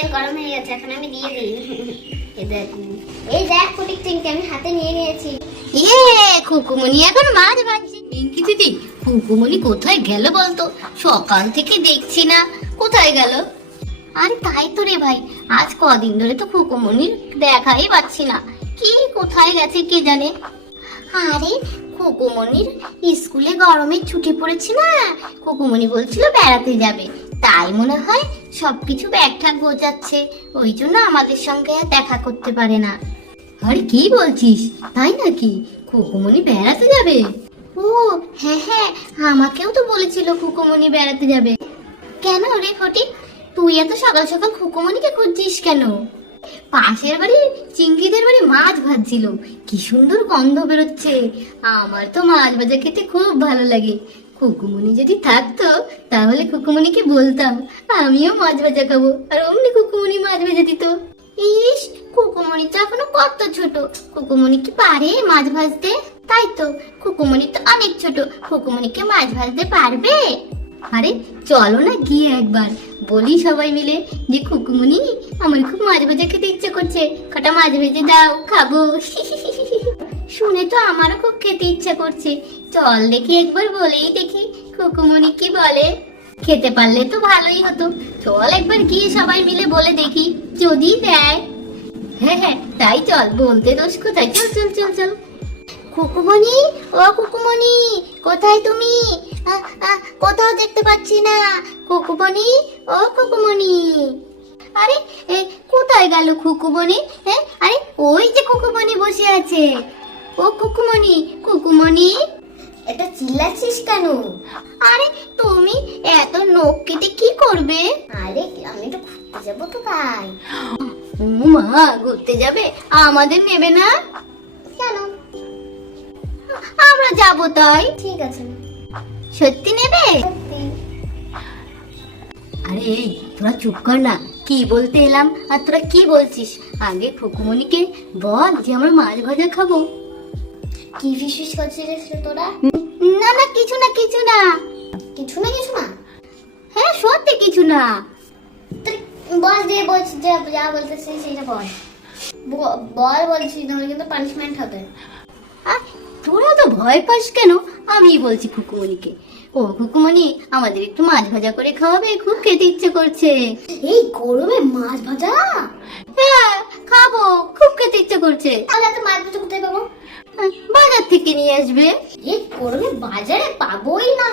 তেল গরম হয়ে গেছে, এখন আমি দিয়ে দিই। এই দেখ ফটিক চিংড়ি আমি হাতে নিয়ে নিয়েছি। খুকুমনি এখন মাছ ভাজছে। পিঙ্কি দিদি, খুকুমনি কোথায় গেল বলতো? সকাল থেকে দেখছি না, কোথায় গেল? আরে তাই তো রে ভাই, আজ কদিন ধরে তো খুকুমনির দেখাই পাচ্ছি না, কি কোথায় গেছে কে জানে। আরে খুকুমনির স্কুলে গরমের ছুটি পড়েছে না, খুকুমনি বলছিল বেড়াতে যাবে, তাই মনে হয় সবকিছু ব্যাগ ঠ্যাগ গোছাচ্ছে, ওই জন্য আমাদের সঙ্গে আর দেখা করতে পারে না। আরে কি বলছিস, তাই নাকি? খুকুমনি বেড়াতে যাবে? ও হ্যাঁ হ্যাঁ, আমাকেও তো বলেছিল খুকুমনি বেড়াতে যাবে। কেন রে ফটিক, তুই এত সকাল সকাল খুকুমনিকে খুঁজছিস কেন? পাশের বাড়ির চিংড়িদের বাড়ি মাছ ভাজছিল, কি সুন্দর গন্ধ বেরোচ্ছে। আমার তো মাছ ভাজা খেতে খুব ভালো লাগে। খুকুমনি যদি থাকতো তাহলে খুকুমনিকে বলতাম আমিও মাছ ভাজা খাবো, আর অমনি খুকুমনি মাছ ভেজে দিত। ইস, খুকুমনি তো এখনো কত ছোট, খুকুমনি কি পারে মাছ ভাজতে? তাই তো, খুকুমনি তো অনেক ছোট, খুকুমনিকে মাছ ভাজতে পারবে? আরে চলো না গিয়ে একবার বলি সবাই মিলে যে খুকুমনি আমার খুব মাছ ভাজা খেতে ইচ্ছে করছে, কটা মাছ ভেজে দাও, খাবো। শুনে তো আমারও খুব খেতে ইচ্ছা করছে, চল দেখি একবার বলেই দেখি খুকুমনি কি বলে। খেতে পারলে তো ভালোই হতো, চল একবার গিয়ে সবাই মিলে বলে দেখি, যদি দেয়। হ্যাঁ হ্যাঁ তাই চল, বলতে দোষ কোথায়, চল চল চল চল। খুকুমনি, ও খুকুমনি, কোথায় তুমি? কোথাও দেখতে পাচ্ছি না। খুকুমনি, ও খুকুমনি। আরে কোথায় গেল খুকুমনি? হ্যাঁ, আরে ওই যে খুকুমনি বসে আছে। ও খুকুমনি, খুকুমনি, এটা চিল্লাচ্ছিস কেন? আরে তুমি এত নখ কেটে কি করবে? আরে আমি তো ঘুরতে যাবো তো তাই। মা ঘুরতে যাবে, আমাদের নেবে না? কেন? আমরা যাবো তাই। ঠিক আছে। সত্যি নেবে? সত্যি। আরে এই তোরা চুপ কর না, কি বলতে এলাম আর তোরা কি বলছিস? আগে খুকুমনিকে বল যে আমরা মাছ ভাজা খাবো। কি ফিসফিস করছিস রে তোরা? না না কিছু না কিছু না। কিছু না কিছু না? হ্যাঁ সত্যি কিছু না। তুই বল, যে বলছিস, যা বলতেছিস সেটা বল। বল বলছিস, তাহলে কিন্তু পানিশমেন্ট হবে। আহ, তোরা তো ভয় পাস কেন? আমি বলছি খুকুমনিকে, ও খুকুমনি আমাদের একটু মাছ ভাজা করে খাওয়াবে, খুব খেতে ইচ্ছে করছে। এই গরমে মাছ ভাজা? হ্যাঁ খাবো, খুব খেতে ইচ্ছে করছে। তাহলে এত মাছ ভাজা কোথায় পাবো? বাজার থেকে নিয়ে আসবে। এই গরমে বাজারে পাবোই না।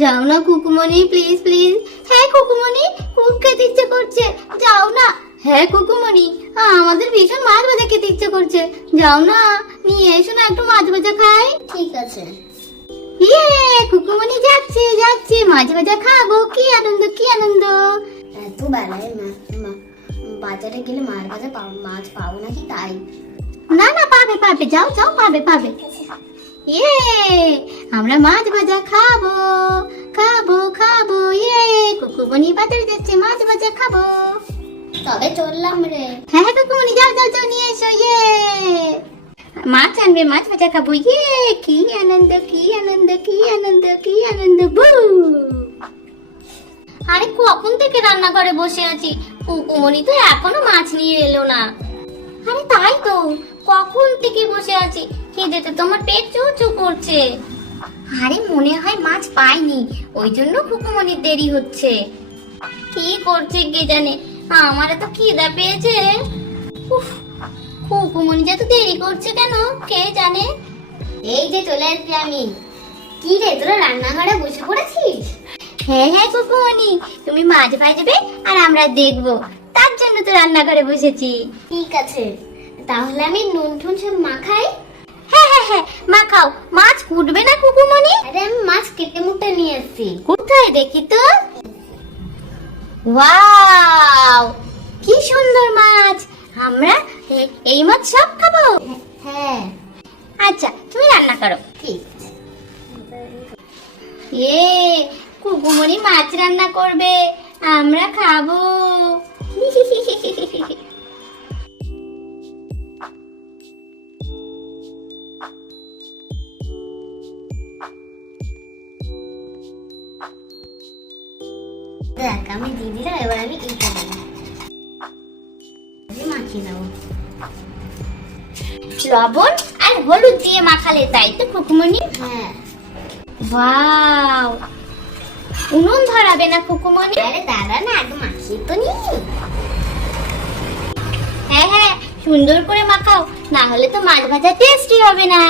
যাও না খুকুমনি, প্লিজ প্লিজ। হ্যাঁ খুকুমনি, খুব খেতে ইচ্ছে করছে, যাও না। হ্যাঁ খুকুমনি, আমাদের ভীষণ মাছ ভাজা খেতে ইচ্ছে করছে, যাও না, নিয়ে এসো না একটু মাছ ভাজা খাই। ঠিক আছে। ইয়ে, খুকুমনি যাচ্ছে যাচ্ছে, মাছ ভাজা খাবো, কি আনন্দ কি আনন্দ। এত বেলায় বাজারে গেলে মাছ পাবো নাকি তাই। না না পাবে পাবে, যাও যাও, পাবে পাবে। ইয়ে, আমরা মাছ ভাজা খাবো খাবো খাবো। ইয়ে, খুকুমনি বাজারে যাচ্ছে, মাছ ভাজা খাবো। তবে চললাম রে। হ্যাঁ হ্যাঁ খুকুমনি যাও যাও যাও, নিয়ে এসো। ইয়ে, মাছ আনবে, মাছ ভাজা খাবো। ইয়ে, কি আনন্দ কি আনন্দ কি আনন্দ কি আনন্দ। বু, আরে কখন থেকে রান্নাঘরে বসে আছি, খুকুমনি তো এখনো মাছ নিয়ে এলো না। আরে তাই তো, কখন থেকে বসে আছি, খিদেতে তোমার পেট চো চো করছে। আরে মনে হয় মাছ পাইনি, ওই জন্য খুকুমনির দেরি হচ্ছে। কি করছে কে জানে, আমার এত খিদা পেয়েছে। উফ, খুকুমনি যে এত দেরি করছে কেন কে জানে। এই যে চলে এসেছি আমি। কি রে, তোরা রান্নাঘরে বসে পড়েছিস? হ্যাঁ হ্যাঁ খুকুমনি, তুমি মাছ ভাজবে আর আমরা দেখবো, তার জন্য তো রান্নাঘরে বসেছি। ঠিক আছে, তাহলে আমি নুন টুন সব মাখাই। হ্যাঁ হ্যাঁ হ্যাঁ মাখাও। মাছ কুটবে না খুকুমনি? আরে আমি মাছ কেটে মুটে নিয়ে এসেছি। কোথায় দেখি তো। ওয়াও, কি সুন্দর মাছ। আমরা এই মাছ সব খাবো। হ্যাঁ। আচ্ছা তুমি রান্না করো। ঠিক আছে। এ, খুকুমনি মাছ রান্না করবে, আমরা খাবো। দেখ আমি দিয়ে দিলাম, এবার আমি এইটা দিই। মাখিয়ে নেবো। লবণ আর হলুদ দিয়ে মাখালে, তাই তো খুকুমনি? হ্যাঁ। ওয়াও, উনুন ধরাবে না খুকুমনি? আরে দাঁড়া না, আগে মাখিয়ে তো নি। হ্যাঁ হ্যাঁ, সুন্দর করে মাখাও, না হলে তো মাছ ভাজা টেস্টি হবে না।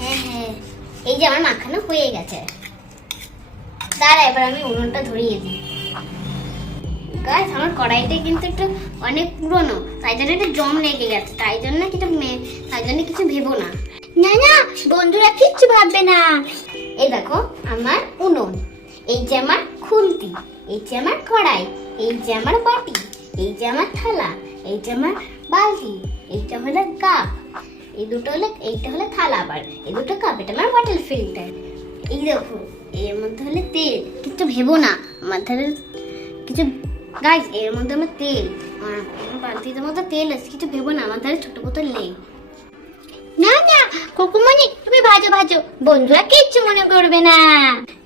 হ্যাঁ হ্যাঁ, এই যে আমার মাখানো হয়ে গেছে। দাঁড়া, এবার আমি উনুনটা ধরিয়ে দিই। গাইস, আমার কড়াইটা কিন্তু একটু অনেক পুরনো, তাই জন্য একটু জং লেগে গেছে, তাই জন্য কিছু ভেবো না। না না, বন্ধুরা কিচ্ছু ভাববে না। এই দেখো আমার উনুন, এই যে আমার খুন্তি, এই যে আমার কড়াই, এই যে আমার বাটি, এই যে আমার থালা, এই যে আমার বালতি, এইটা হলো কাপ, এইটা হলো থালা, আবার এই দুটো কাপ, এটা আমার বটল ফিল্টার। এই দেখো, এর মধ্যে হলে তেল, কিছু ভেবো না, আমার ধারে কিছু গাইস, এর মধ্যে আমার তেল, আমার বালতির মধ্যে তেল আছে, কিছু ভেবো না, আমার ধারে ছোট বোতল নেই। না না খুকুমনি, তুমি ভাজো ভাজো, বন্ধুরা কিচ্ছু মনে করবে না।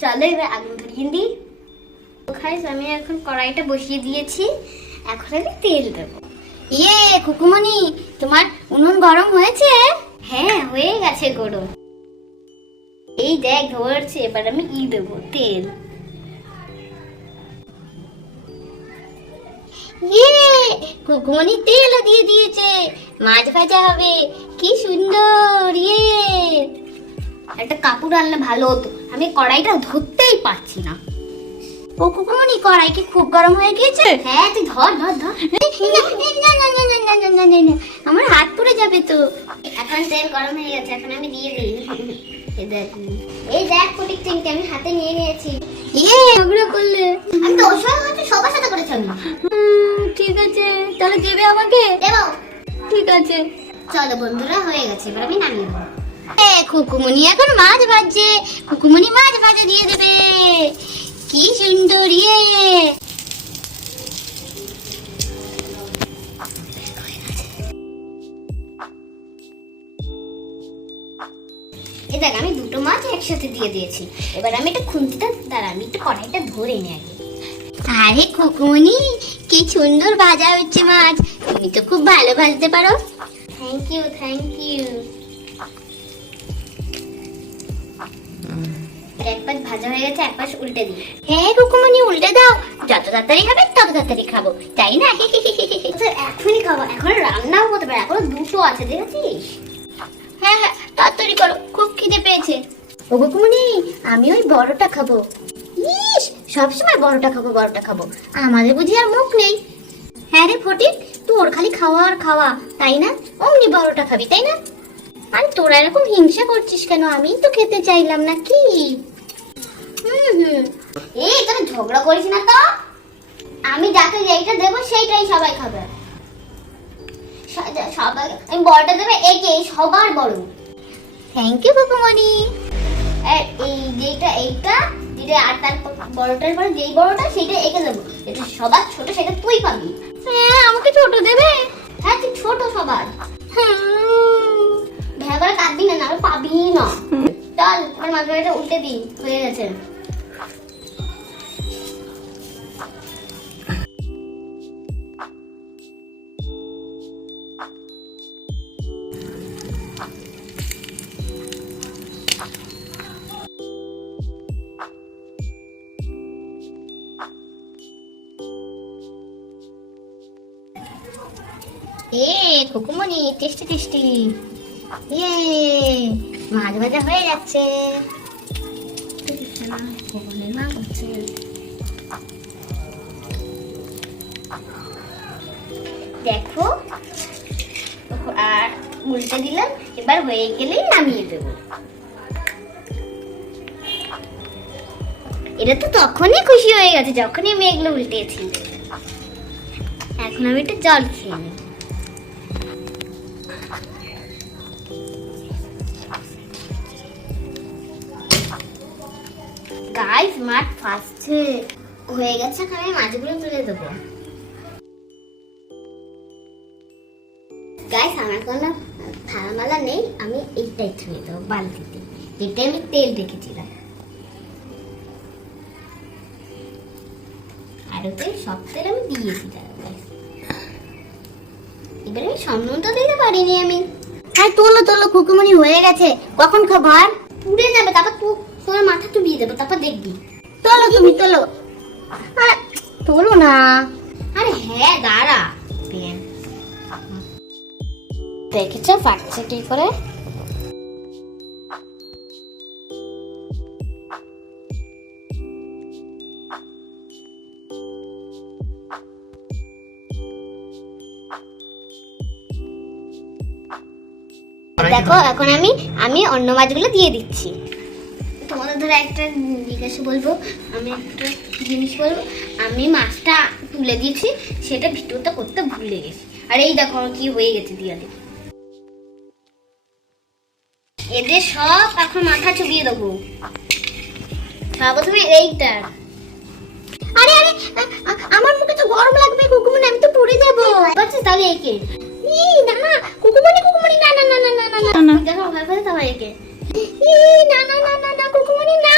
চলো এবার আগুন ধরিয়ে দিই। গাইস, আমি এখন কড়াইটা বসিয়ে দিয়েছি, এখন আমি তেল দেবো। ইয়ে খুকুমনি, তোমার উনুন গরম হয়েছে? হ্যাঁ, হয়ে গেছে গরম। এই দেখ ধরছে, এবার আমি দেবো তেল। ইয়ে, খুকুমনি তেলও দিয়ে দিয়েছে, মাছ ভাজা হবে, কি সুন্দর। ইয়ে, একটা কাপড় আনলে ভালো হতো, আমি কড়াইটা ধরতেই পারছি না। ও খুকুমনি, কড়াই কি খুব গরম হয়ে গিয়েছে? হ্যাঁ, তুই ধর ধর ধর। না, আমার হাত পুড়ে যাবে তো। এখন তেল গরম হয়ে গেছে, এখন আমি দিয়ে দিই। এই দেখ ফটিক চিংড়ি আমি হাতে নিয়ে নিয়েছি। ইয়ে, ঝগড়া করলে? আমি তো ওর সঙ্গে হচ্ছে সবার সাথে করেছি আমি। ঠিক আছে, তাহলে দেবে আমাকে? দেবো। ঠিক আছে, চলো বন্ধুরা, হয়ে গেছে, এবার আমি নামিয়ে দেবো। খুকুমনি এখন মাছ ভাজছে, খুকুমনি মাছ ভাজা দিয়ে দেবে, কি সুন্দর। ইয়ে, এই দেখ, আমি দুটো মাছ একসাথে দিয়ে দিয়েছি, এবার আমি একটা খুন্তিটা, দাঁড়া আমি একটু কড়াইটা ধরে নিই আগে। আরে খুকুমনি, কি সুন্দর ভাজা হচ্ছে মাছ, তুমি তো খুব ভালো ভাজতে পারো। Thank you, thank you. এক পাশ ভাজা হয়ে গেছে, এক পাশ উল্টে দিই। হ্যাঁ খুকুমনি, উল্টে দাও, যত তাড়াতাড়ি হবে তত তাড়াতাড়ি খাবো, তাই না? তো এখনই খাবো, এখন রান্নাও করতে পারে, এখনো দুটো আছে, দেখেছিস? হ্যাঁ হ্যাঁ, তাড়াতাড়ি করো, খুব খিদে পেয়েছে। ও খুকুমনি, আমি ওই বড়টা খাবো। ইস, সবসময় বড়টা খাবো, আমাদের বুঝি আর মুখ নেই? হ্যাঁ রে ফটিক, তোর খালি খাওয়া আর খাওয়া, তাই না? অমনি বড়টা খাবি, তাই না? আরে তোরা এরকম হিংসা করছিস কেন? আমি তো খেতে চাইলাম না কি? এই তোরা ঝগড়া করিস না তো, আমি যাকে যেইটা দেবো সেইটাই সবাই খাবে। সবাই আমি বড়টা দেবে, একে সবার বড়। Thank you Khukumoni. আর এই যেটা এইটা যেটা, আর তার বড়টার পরে যেই বড়টা সেটা একে দেবো, এটা সবার ছোট সেটা তুই পাবি। হ্যাঁ, আমাকে ছোট দেবে? হ্যাঁ, তুই ছোট সবার। ভেড়া করে কাঁদবি না, নাহলে পাবি না। চল আমার মাথাটা উল্টে দিই, হয়ে গেছে। Khukumoni, tasty tasty. ইয়ে, মাছ ভাজা হয়ে যাচ্ছে। দেখো, আর উল্টে দিলাম, এবার হয়ে গেলেই নামিয়ে দেবো। এটা তো তখনই খুশি হয়ে গেছে যখনই আমি এগুলো উল্টেছি। এখন আমি একটু জল খেয়ে নিই। গাইস, মাছ ফাটছে, হয়ে গেছে, এখন আমি মাছগুলো তুলে দেবো। গাইস, আমার কোনো থালামালা নেই, আমি এইটাই তুলে দেবো বালতিতে, যেটা আমি তেল রেখেছিলাম। আর ওতে সব তেল আমি দিয়েছি। এবারে সম্মান তো দিতে পারিনি আমি। আর তোলো তোলো খুকুমনি হয়ে গেছে, কখন খাবার? পুড়ে যাবে, তারপর তোমার মাথা চুবিয়ে দেবো, তারপর দেখবি। তোলো তুমি তোলো। আর তোলো না। আরে হ্যাঁ দাঁড়া, দেখেছো ফাটছে কি করে? দেখো এখন আমি অন্য মাছগুলো দিয়ে দিচ্ছি। তোমাদের ধরে একটা জিজ্ঞাসা বলবো, আমি একটা জিনিস বলবো। আমি মাছটা তুলে দিয়েছি, সেটা ভিডিওটা করতে ভুলে গেছি। আর এই দেখো কি হয়ে গেছে দিয়ে দিই। এদের সব এখন মাথা চুবিয়ে দেবো। প্রথমে এইটা। আরে আরে আমার মুখে তো গরম লাগবে খুকুমনি, আমি তো পুড়ে যাবো। আচ্ছা তাহলে একে। এই না না খুকুমনি না না না না না না না। দেখো ভয় পাচ্ছে তোমার একে। এই না না না না না খুকুমনি না।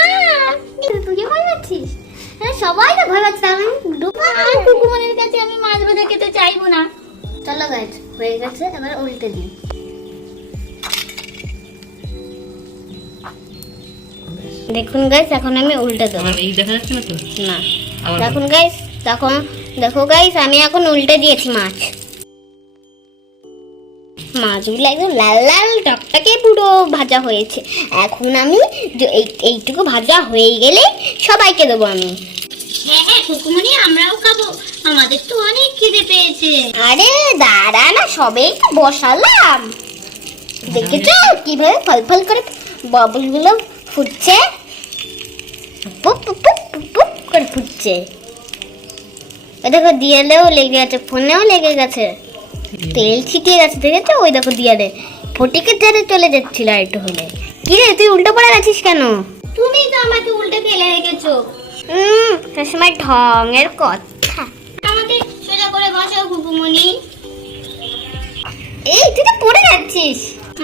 তুই কি ভয় পাচ্ছিস? সবাই তো ভয় পাচ্ছে, আমি আর খুকুমনির কাছে আমি মাছ ভাজা খেতে চাইবো না। চলো গাইজ, হয়ে গেছে, এবার উল্টে দিই। দেখুন গাইস, এখন আমি উল্টে দেবো। এই দেখা যাচ্ছে না তো? না আবার দেখুন গাইস, দেখো গাইস, আমি এখন উল্টে দিয়েছি মাছ। মাছগুলো একদম লাল লাল টকটকে পুরো ভাজা হয়েছে। এখন আমি এইটুকু ভাজা হয়ে গেলে সবাইকে দেবো আমি। হ্যাঁ হ্যাঁ খুকুমনি, আমরাও খাবো, আমাদের তো অনেক খিদে পেয়েছে। আরে দাঁড়া না, সবেই তো বসালাম। দেখেছো কিভাবে ফল ফল করে বাবুলগুলো ফুটছে, পুপ পুপ পুপ পুপ করে ফুটছে। ওই দেখো দিয়ালেও লেগে গেছে, ফোনেও লেগে গেছে, তেল ছিটিয়ে গেছে, দেখেছো? ওই দেখো দিয়ালে ফটিকের ধারে চলে যাচ্ছিল আর একটু হলে। কি রে, তুই উল্টো পড়ে গেছিস কেন? তুমি তো আমাকে উল্টে ফেলে রেখেছো। সবসময় ঢঙের কথা। আমাকে সোজা করে বসাও খুকুমনি। এই তুই তো পড়ে যাচ্ছিস।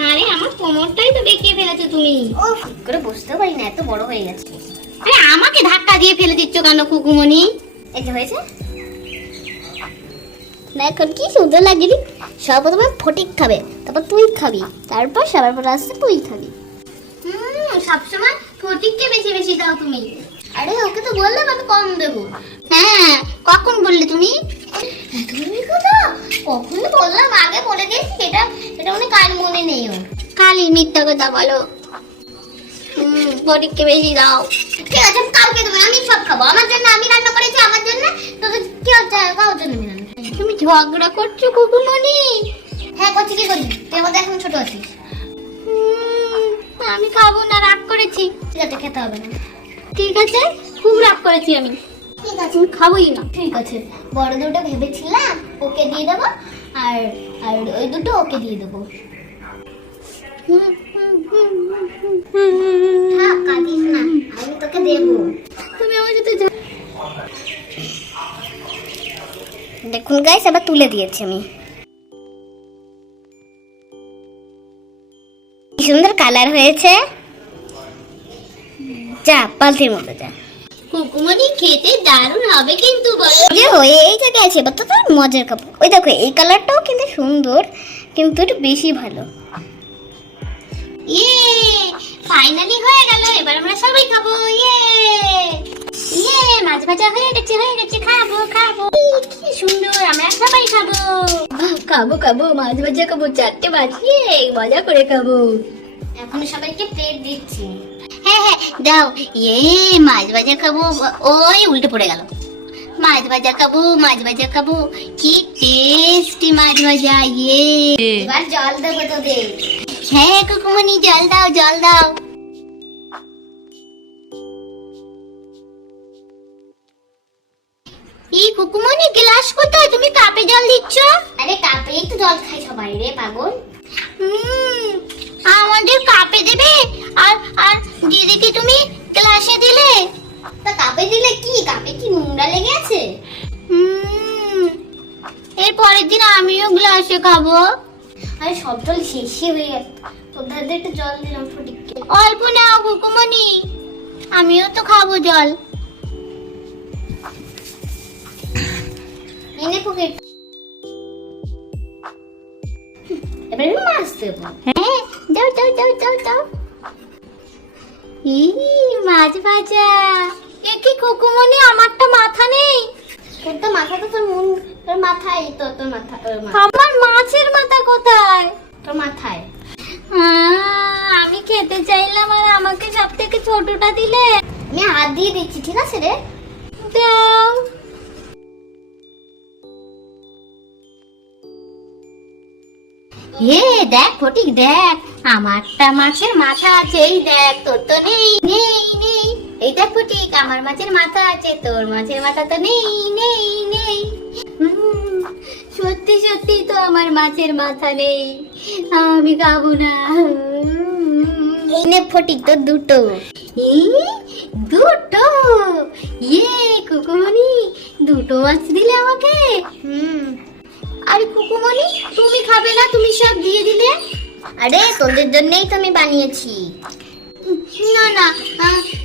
আরে আমার কোমরটাই তো বেঁকিয়ে ফেলেছো তুমি। ও ঠিক করে বসতে পারি না, এত বড় হয়ে গেছে। আরে আমাকে ধাক্কা দিয়ে ফেলে দিচ্ছ কেন খুকুমনি? এই যে হয়েছে না, এখন কি সুন্দর লাগলি। সর্বপ্রথমে ফটিক খাবে, তারপর তুই খাবি, তারপর সবার পর আসছে তুই খাবি। সবসময় ফটিককে বেশি বেশি দাও তুমি। আরে ওকে তো বললাম আমি কম দেবো। হ্যাঁ, কখন বললে তুমি? তুমি কথা কখনো বললাম, আগে বলে দিয়েছি, এটা মানে কাল মনে নেই ওর। কালি মিথ্যা কথা বলো। ফটিককে বেশি দাও। ঠিক আছে, আমি কাউকে দেবো না, আমি সব খাবো। আমার জন্য আমি রান্না করেছি, আমার জন্য। তোদের কি হচ্ছে, কারোর জন্য আমি রান্না করেছি। তুমি ঝগড়া করছো খুকুমনি? হ্যাঁ করছি, কি করবি তুই? আমাদের এখন ছোট আছিস। আমি খাবো না, রাগ করেছি। ঠিক আছে, খেতে হবে না। ঠিক আছে, খুব রাগ করেছি আমি। ঠিক আছে, তুমি খাবোই না। ঠিক আছে। বড় দুটো ভেবেছিলাম ওকে দিয়ে দেবো, আর আর ওই দুটো ওকে দিয়ে দেবো। হ্যাঁ কাঁদিস না, আমি তোকে দেবো। তুমি আমার সাথে দেখুন গাইস, আবার তুলে দিয়েছি আমি। কি সুন্দর কালার হয়েছে। যা পাল্টির মতো যা। খুকুমনি খেতে দারুণ হবে কিন্তু বলো। যে হয়েই তো গেছে, এবার তো তোর মজার খাবো। ওই দেখো এই কালারটাও কিন্তু সুন্দর, কিন্তু একটু বেশি ভালো। ইয়ে, ফাইনালি হয়ে গেল, এবার আমরা সবাই খাবো। ইয়ে ইয়ে, মাছ ভাজা হয়ে গেছে, খাবো খাবো। কি সুন্দর, আমরা সবাই খাবো। খাবো খাবো, মাছ ভাজা খাবো, 4টে বাজিয়ে মজা করে খাবো। এখন সবাইকে প্লেট দিচ্ছি। হ্যাঁ হ্যাঁ দাও। ইয়ে, মাছ ভাজা খাবো। ওই উল্টে পড়ে গেল। মাছ ভাজা খাবো, কি টেস্টি মাছ ভাজা। ইয়ে, এবার জল দেবো তোদের। হ্যাঁ কুকুমনি, জল দাও। এই কুকুমনি, গ্লাস কোথায়? তুমি কাপে জল দিচ্ছ? আরে কাপেই তো জল খাই সবাই রে পাগল। আমাদের কাপে দেবে, আর আর দিদিকে তুমি গ্লাসে দিলে। তা কাপে দিলে কি, কাপে কি নোংরা লেগে আছে? এর পরের দিন আমিও গ্লাসে খাবো। আরে সব জল শেষই হয়ে গেছে, তোদের একটু জল দিলাম ফটিককে। অল্প নাও কুকুমনি, আমিও তো খাবো জল। এনে পকেট। এবারে আমি মাছ দেবো। হ্যাঁ, যাও যাও যাও যাও যাও। ই মাছ ভাজা। এ কি কুকুমনি, আমারটা মাথা নেই। তোর তো মাথা তো তোর মন, তোর মাথায়, তোর মাথা, আমার মাছের মাথা কোথায়? তোর মাথায়। আমি খেতে চাইলাম আর আমাকে সব থেকে ছোটটা দিলে। আমি হাত দিয়ে দিচ্ছি, ঠিক আছে রে? দাও। হে দেখ ফটিক, দেখ আমারটা মাছের মাথা আছে, এই দেখ, তোর তো নেই নেই নেই। এই দেখ ফটিক, আমার মাছের মাথা আছে, তোর মাছের মাথা তো নেই নেই নেই। সত্যি সত্যি তো আমার মাছের মাথা নেই, আমি খাবো না। এই নে ফটিক, তোর দুটো। এই, দুটো? ইয়ে কুকুমনি, দুটো মাছ দিলে আমাকে? আরে কুকুমনি, তুমি খাবে না? তুমি সব দিয়ে দিলে। আরে তোদের জন্যই তো আমি বানিয়েছি। না না,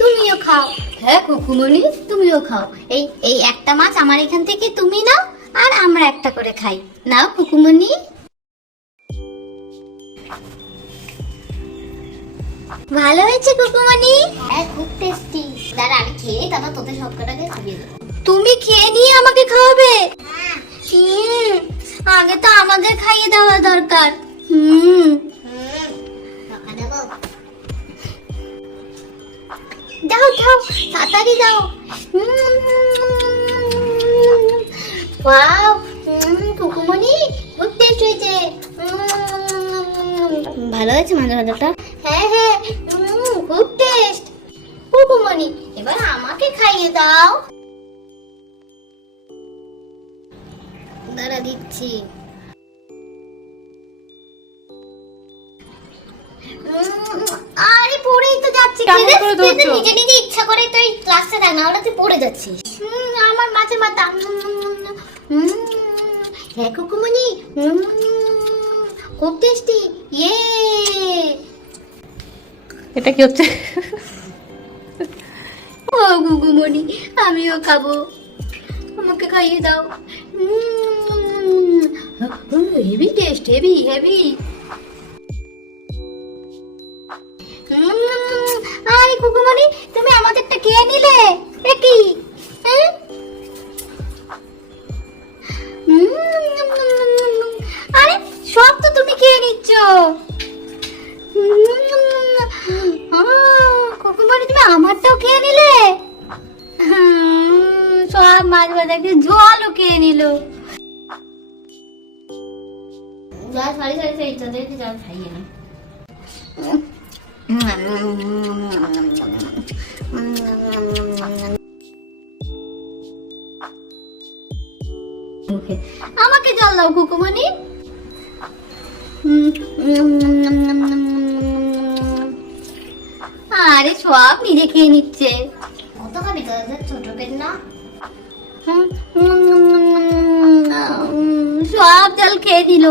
তুমিও খাও। হ্যাঁ কুকুমনি, তুমিও খাও। এই এই একটা মাছ আমার এখান থেকে তুমি নাও, আর আমরা একটা করে খাই। নাও কুকুমনি। ভালো হয়েছে কুকুমনি? হ্যাঁ, খুব টেস্টি। দাঁড়া আমি খেয়ে তারপর তোদের সবকটাকে খাইয়ে দেবো। তুমি খেয়ে নিয়ে আমাকে খাওয়াবে? আগে তো আমাদের খাইয়ে দেওয়া দরকার। দেবো। দাও দাও, তাড়াতাড়ি দাও। ওয়াও, কুকুমনি খুব টেস্ট হয়েছে। ভালো হয়েছে মাঝে মাঝেটা। হ্যাঁ হ্যাঁ, খুব টেস্ট। কুকুমনি, এবার আমাকে খাইয়ে দাও। দাঁড়া দিচ্ছি। আরে পড়েই তো যাচ্ছে। কেমন করে ধরছো? নিজে নিজে ইচ্ছা করে তুই ক্লাসে দেখ না, ওটা তুই পড়ে যাচ্ছিস। আমার মাছের মাথা। হ্যাঁ কুকুমনি, খুব টেস্টি। ইয়ে, এটা কি হচ্ছে? ও কুকুমনি, আমিও খাবো, আমাকে খাইয়ে দাও। Heavy taste, heavy heavy. আরে কুকুমনি, তুমি আমাদেরটা খেয়ে নিলে? এ কি? হ্যাঁ? আরে সব তো তুমি খেয়ে নিচ্ছ। কুকুমনি, তুমি আমারটাও খেয়ে নিলে? সব মাছ ভাজাকে জলও খেয়ে নিল। যা সারি সারি সারি তোদেরকে যা খাইয়ে না। আমাকে জল দাও কুকুমনি। আরে সব নিজে খেয়ে নিচ্ছে। কত খাবি তোদের, ছোট পেট না? সব জল খেয়ে দিল।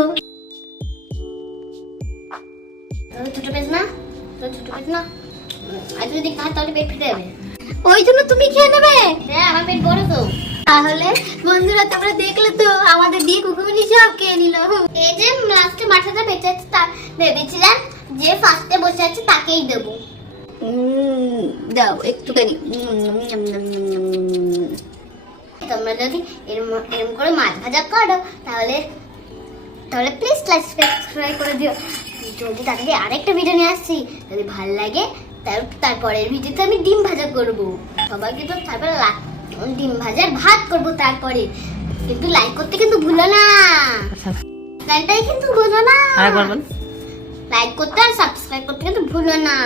তোদের ছোট পেট না? তোর ছোট পেট না? আর যদি খাস তাহলে পেট ফেটে যাবে। ওই জন্য তুমি খেয়ে নেবে? হ্যাঁ, আমার পেট বড় তো। তাহলে বন্ধুরা, তোমরা দেখলে তো, আমাদের দিয়ে কুকুমনি সব খেয়ে নিল। এই যে লাস্টে মাথাটা বেঁচে আছে, তা ভেবেছিলাম যে ফার্স্টে বসে আছে তাকেই দেবো। দাও একটুখানি। তোমরা যদি এরম করে মাছ ভাজা করো তাহলে প্লিজ সাবস্ক্রাইব করে দিও। যদি তাড়াতাড়ি আরেকটা ভিডিও নিয়ে আসছি, যদি ভালো লাগে তারপরের ভিডিওতে আমি ডিম ভাজা করব। সবাইকে তো তারপরে ডিম ভাজার ভাত করব তারপরে। কিন্তু লাইক করতে কিন্তু ভুলো না, লাইকটাই কিন্তু ভুলো না। লাইক করতে আর সাবস্ক্রাইব করতে কিন্তু ভুলো না।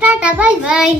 Tata, bye bye.